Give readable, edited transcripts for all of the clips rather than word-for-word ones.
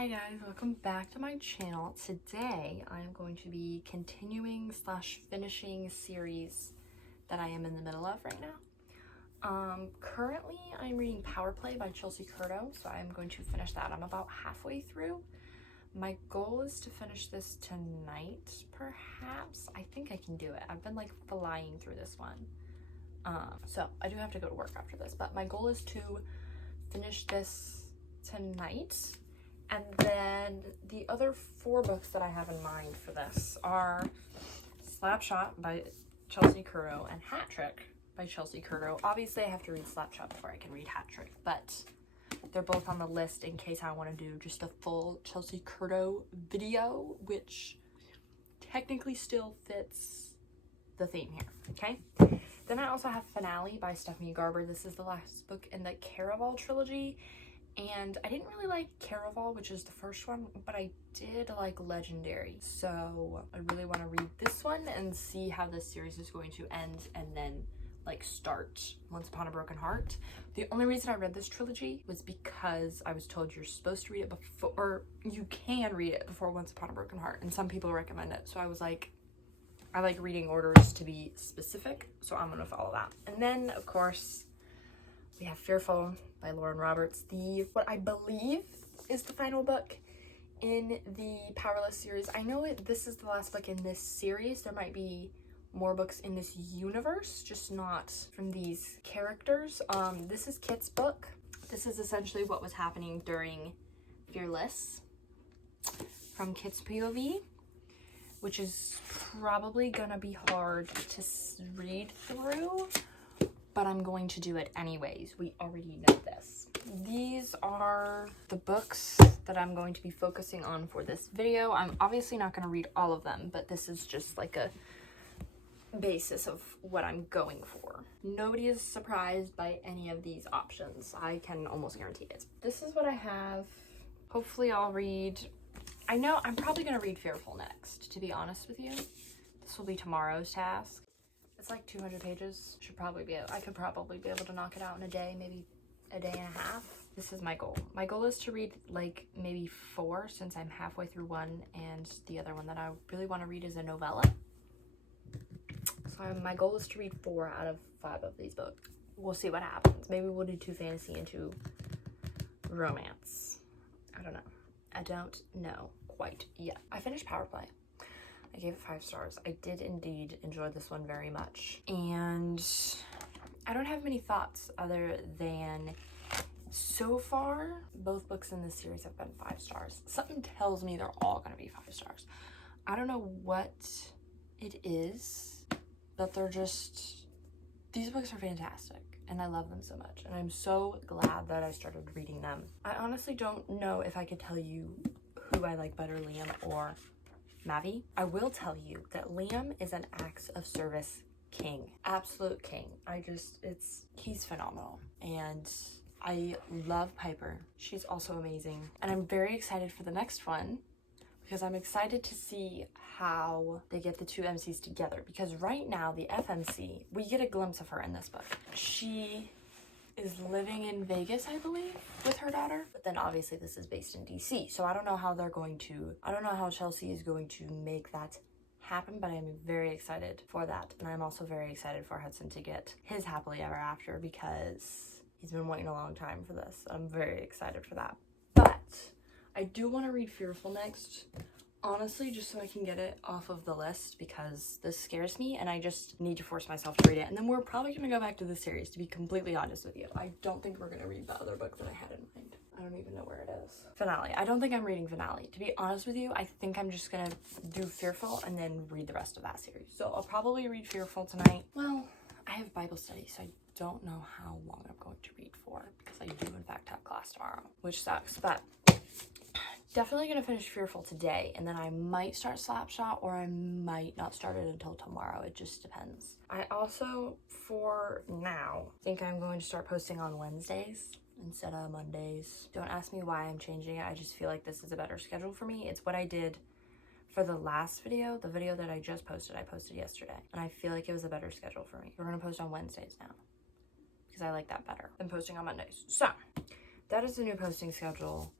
Hi guys, welcome back to my channel. Today I am going to be continuing / finishing a series that I am in the middle of right now. Currently I'm reading Power Play by Chelsea Curto, so I'm going to finish that. I'm about halfway through. My goal is to finish this tonight, perhaps. I think I can do it. I've been like flying through this one. So I do have to go to work after this, but my goal is to finish this tonight. And then the other 4 books that I have in mind for this are Slapshot by Chelsea Curto and Hat Trick by Chelsea Curto. Obviously I have to read Slapshot before I can read Hat Trick, but they're both on the list in case I want to do just a full Chelsea Curto video, which technically still fits the theme here, okay? Then I also have Finale by Stephanie Garber. This is the last book in the Caraval trilogy. And I didn't really like Caraval, which is the first one, but I did like Legendary. So I really want to read this one and see how this series is going to end and then like start Once Upon a Broken Heart. The only reason I read this trilogy was because I was told you're supposed to read it before, or you can read it before Once Upon a Broken Heart, and some people recommend it. So I was like, I like reading orders to be specific, so I'm gonna follow that. And then of course we have Fearful by Lauren Roberts, what I believe is the final book in the Powerless series. I know this is the last book in this series. There might be more books in this universe, just not from these characters. This is Kit's book. This is essentially what was happening during Fearless from Kit's POV, which is probably gonna be hard to read through, but I'm going to do it anyways. We already know this. These are the books that I'm going to be focusing on for this video. I'm obviously not going to read all of them, but this is just like a basis of what I'm going for. Nobody is surprised by any of these options. I can almost guarantee it. This is what I have. Hopefully I'll read, I know I'm probably going to read Fearful next, to be honest with you. This will be tomorrow's task. It's like 200 pages. I could probably be able to knock it out in a day, maybe a day and a half. This is my goal. My goal is to read like maybe 4, since I'm halfway through one, and the other one that I really want to read is a novella. So my goal is to read 4 out of 5 of these books. We'll see what happens. Maybe we'll do 2 fantasy and 2 romance. I don't know. I don't know quite yet. I finished Power Play. I gave it 5 stars. I did indeed enjoy this one very much. And I don't have many thoughts other than so far, both books in this series have been 5 stars. Something tells me they're all gonna be 5 stars. I don't know what it is, but they're just, these books are fantastic and I love them so much. And I'm so glad that I started reading them. I honestly don't know if I could tell you who I like better, Liam or Mavi. I will tell you that Liam is an acts of service king, absolute king. He's phenomenal. And I love Piper. She's also amazing. And I'm very excited for the next one because I'm excited to see how they get the 2 MCs together, because right now the FMC, we get a glimpse of her in this book. She is living in Vegas, I believe, with her daughter. But then obviously this is based in DC. So I don't know how Chelsea is going to make that happen, but I'm very excited for that. And I'm also very excited for Hudson to get his happily ever after, because he's been waiting a long time for this. I'm very excited for that. But I do want to read Fearful next. Honestly, just so I can get it off of the list, because this scares me and I just need to force myself to read it. And then we're probably going to go back to the series, to be completely honest with you. I don't think we're going to read the other book that I had in mind. I don't even know where it is. Finale. I don't think I'm reading Finale. To be honest with you, I think I'm just going to do Fearful and then read the rest of that series. So I'll probably read Fearful tonight. Well, I have Bible study, so I don't know how long I'm going to read for, because I do in fact have class tomorrow, which sucks, but definitely gonna finish Fearful today, and then I might start Slapshot, or I might not start it until tomorrow. It just depends. I also, for now, think I'm going to start posting on Wednesdays instead of Mondays. Don't ask me why I'm changing it. I just feel like this is a better schedule for me. It's what I did for the last video, the video that I just posted. I posted yesterday, and I feel like it was a better schedule for me. We're gonna post on Wednesdays now, because I like that better than posting on Mondays. So that is the new posting schedule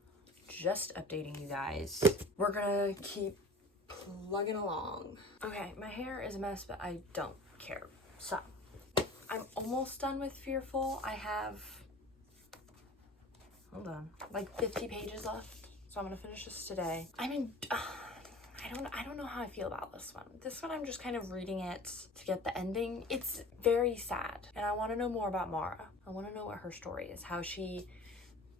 just updating you guys. We're gonna keep plugging along. Okay, my hair is a mess, but I don't care. So, I'm almost done with Fearful. I have, hold on, like 50 pages left. So I'm gonna finish this today. I mean, I don't know how I feel about this one. This one, I'm just kind of reading it to get the ending. It's very sad, and I want to know more about Mara. I want to know what her story is, how she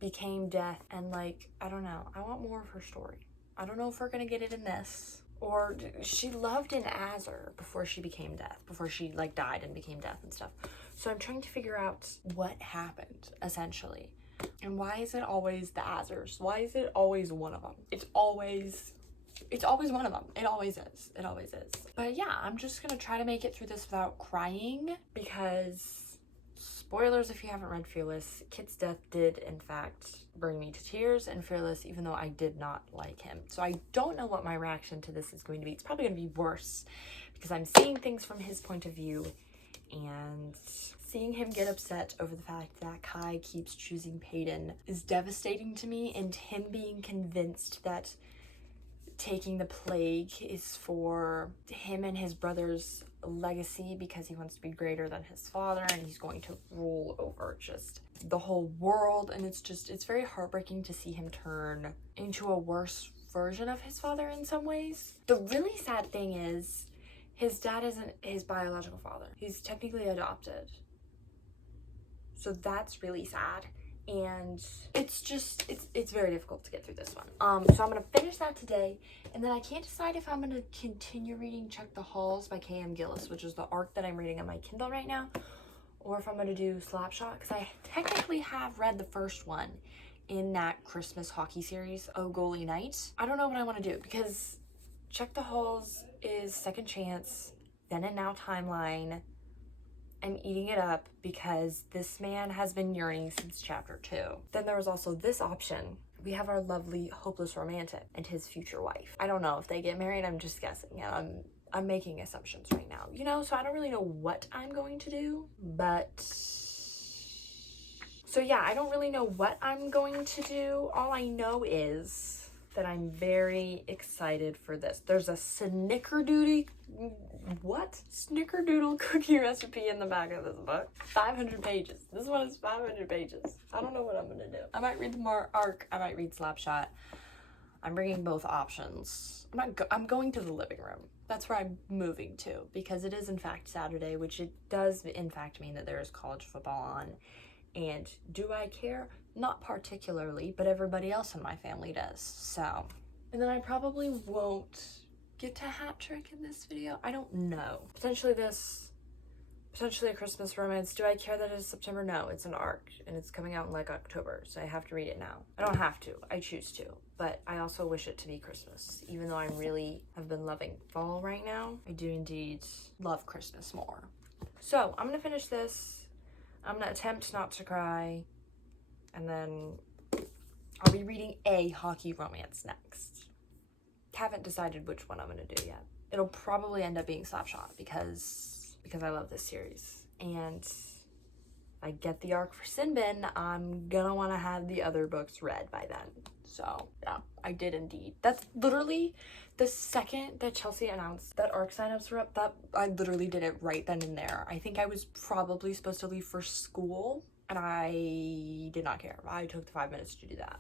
became Death, and like, I don't know. I want more of her story. I don't know if we're gonna get it in this, or she loved in Azur before she became Death, before she like died and became Death and stuff. So I'm trying to figure out what happened, essentially. And why is it always the Azurs? Why is it always one of them? It's always one of them. It always is. It always is. But yeah, I'm just gonna try to make it through this without crying, because spoilers if you haven't read Fearless, Kit's death did in fact bring me to tears in Fearless, even though I did not like him. So I don't know what my reaction to this is going to be. It's probably gonna be worse, because I'm seeing things from his point of view, and seeing him get upset over the fact that Kai keeps choosing Paden is devastating to me, and him being convinced that taking the plague is for him and his brother's legacy because he wants to be greater than his father, and he's going to rule over just the whole world. And it's very heartbreaking to see him turn into a worse version of his father in some ways. The really sad thing is his dad isn't his biological father. He's technically adopted. So that's really sad. And it's very difficult to get through this one. So I'm gonna finish that today, and then I can't decide if I'm gonna continue reading Check the Halls by K.M. Gillis, which is the arc that I'm reading on my Kindle right now, or if I'm gonna do Slapshot, because I technically have read the first one in that Christmas hockey series, Oh Goalie Night. I don't know what I want to do, because Check the Halls is Second Chance, Then and Now timeline. I'm eating it up because this man has been yearning since chapter 2. Then there was also this option. We have our lovely hopeless romantic and his future wife. I don't know if they get married. I'm just guessing. I'm making assumptions right now, you know, so I don't really know what I'm going to do, but so yeah, I don't really know what I'm going to do. All I know is that I'm very excited for this. There's a snickerdoodle cookie recipe in the back of this book. 500 pages. This one is 500 pages. I don't know what I'm gonna do. I might read the arc. I might read Slapshot. I'm bringing both options. I'm going to the living room. That's where I'm moving to, because it is in fact Saturday, which it does in fact mean that there is college football on. And do I care? Not particularly, but everybody else in my family does. So, and then I probably won't get to hat trick in this video. I don't know. Potentially a Christmas romance. Do I care that it's September? No, it's an arc, and it's coming out in like October, so I have to read it now. I don't have to, I choose to, but I also wish it to be Christmas. Even though have been loving fall right now, I do indeed love Christmas more. So I'm gonna finish this. I'm gonna attempt not to cry, and then I'll be reading a hockey romance next. Haven't decided which one I'm gonna do yet. It'll probably end up being Slapshot because I love this series, and if I get the arc for Sinbin, I'm gonna want to have the other books read by then. So yeah, I did indeed. That's literally the second that Chelsea announced that arc signups were up, that I literally did it right then and there. I think I was probably supposed to leave for school, and I did not care. I took the 5 minutes to do that.